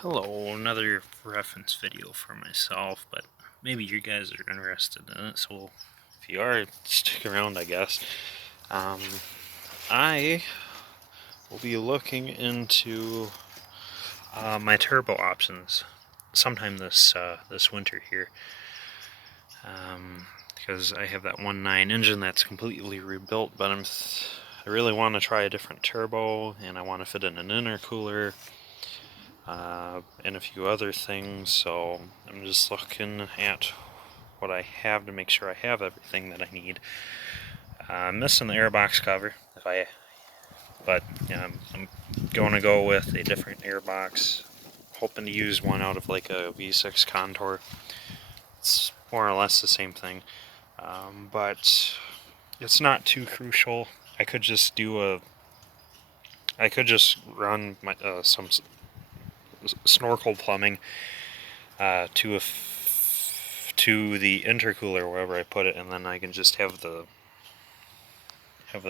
Hello, another reference video for myself, but maybe you guys are interested in it, so if you are, stick around, I guess. I will be looking into my turbo options sometime this winter here, because I have that 1.9 engine that's completely rebuilt, but I really want to try a different turbo, and I want to fit in an intercooler. And a few other things, so I'm just looking at what I have to make sure I have everything that I need. I'm missing the airbox cover, but I'm going to go with a different airbox, hoping to use one out of like a V6 Contour. It's more or less the same thing, but it's not too crucial. I could just run some snorkel plumbing to the intercooler wherever I put it, and then I can just have the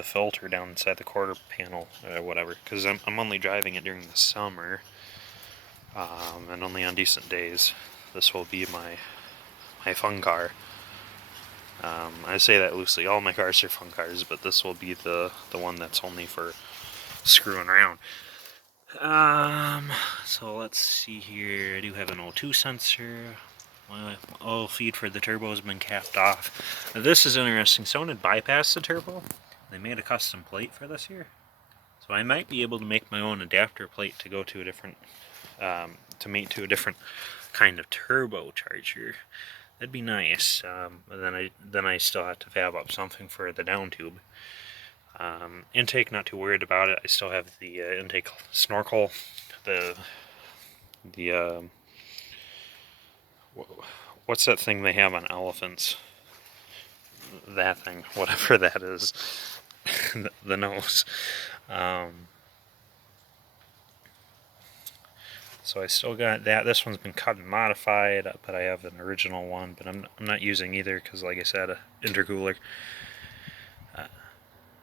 filter down inside the quarter panel or whatever, because I'm only driving it during the summer, and only on decent days. This will be my fun car. I say that loosely. All my cars are fun cars, but this will be the one that's only for screwing around. So let's see here. I do have an O2 sensor. My oil feed for the turbo has been capped off. Now, this is interesting. Someone had bypassed the turbo. They made a custom plate for this here. So I might be able to make my own adapter plate to go to a different, to mate to a different kind of turbocharger. That'd be nice. But then I still have to fab up something for the down tube. Intake, not too worried about it. I still have the intake snorkel, the what's that thing they have on elephants? That thing, whatever that is, the nose. So I still got that. This one's been cut and modified, but I have an original one, but I'm not using either because, like I said, a intercooler.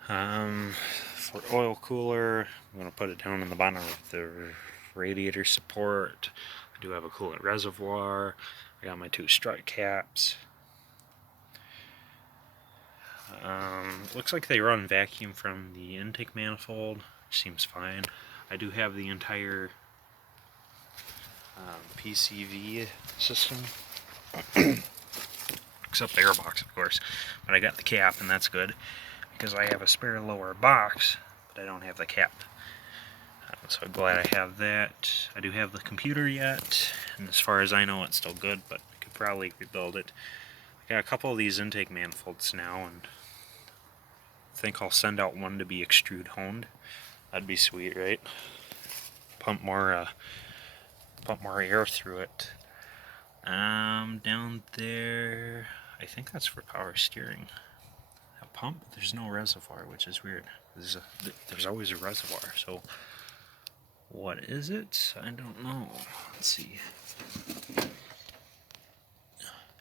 For oil cooler, I'm going to put it down in the bottom of the radiator support. I do have a coolant reservoir. I got my 2 strut caps. Looks like they run vacuum from the intake manifold, which seems fine. I do have the entire PCV system, except the airbox, of course. But I got the cap, and that's good because I have a spare lower box, but I don't have the cap. So I'm glad I have that. I do have the computer yet, and as far as I know, it's still good, but I could probably rebuild it. I got a couple of these intake manifolds now, and I think I'll send out one to be extrude honed. That'd be sweet, right? Pump more air through it. Down there, I think that's for power steering. A pump, there's no reservoir, which is weird. There's always a reservoir, so what is it? I don't know. Let's see.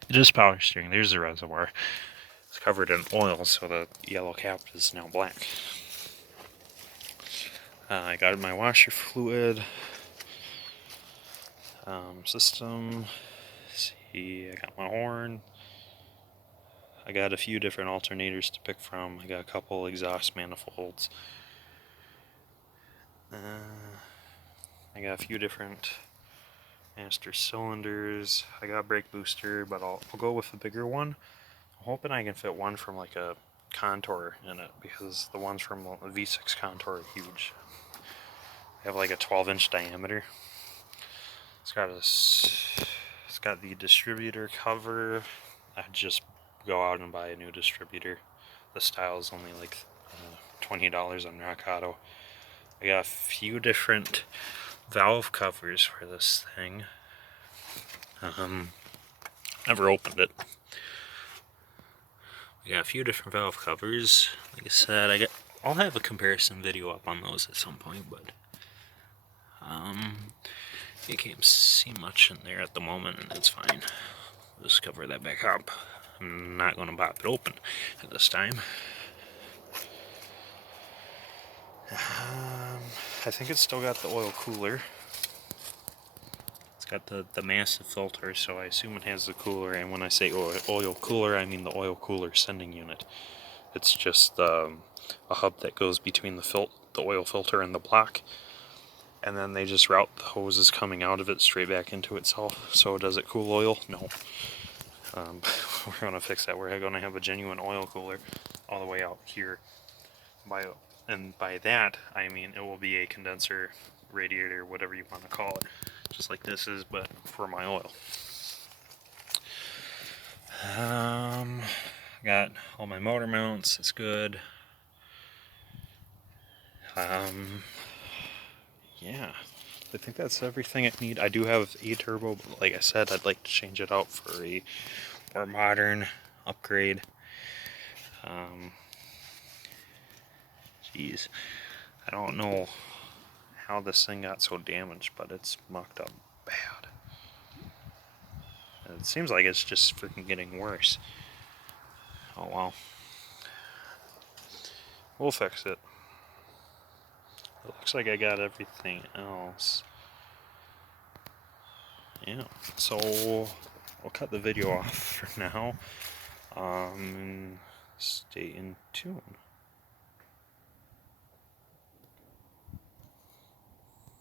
It is power steering. There's the reservoir. It's covered in oil, so the yellow cap is now black. I got my washer fluid. System. Let's see, I got my horn. I got a few different alternators to pick from. I got a couple exhaust manifolds. I got a few different master cylinders. I got a brake booster, but I'll go with the bigger one. I'm hoping I can fit one from like a Contour in it, because the ones from the V6 Contour are huge. They have like a 12-inch diameter. It's got the distributor cover. I'd just go out and buy a new distributor. The style is only like $20 on Rock Auto. I got a few different valve covers for this thing. Never opened it. I got a few different valve covers. Like I said, I'll have a comparison video up on those at some point, but you can't see much in there at the moment, and that's fine. Just cover that back up. I'm not going to pop it open at this time. I think it's still got the oil cooler. got the massive filter, so I assume it has the cooler, and when I say oil cooler, I mean the oil cooler sending unit. It's just a hub that goes between the oil filter and the block, and then they just route the hoses coming out of it straight back into itself. So does it cool oil? No. We're going to fix that. We're going to have a genuine oil cooler all the way out here. And by that, I mean it will be a condenser radiator, whatever you want to call it, just like this is, but for my oil. Got all my motor mounts. It's good. Yeah, I think that's everything I need. I do have a turbo, but like I said, I'd like to change it out for a more modern upgrade. Geez, I don't know how this thing got so damaged, but it's mucked up bad. It seems like it's just freaking getting worse. Oh well. We'll fix it. It looks like I got everything else. Yeah, so I'll cut the video off for now. Stay in tune.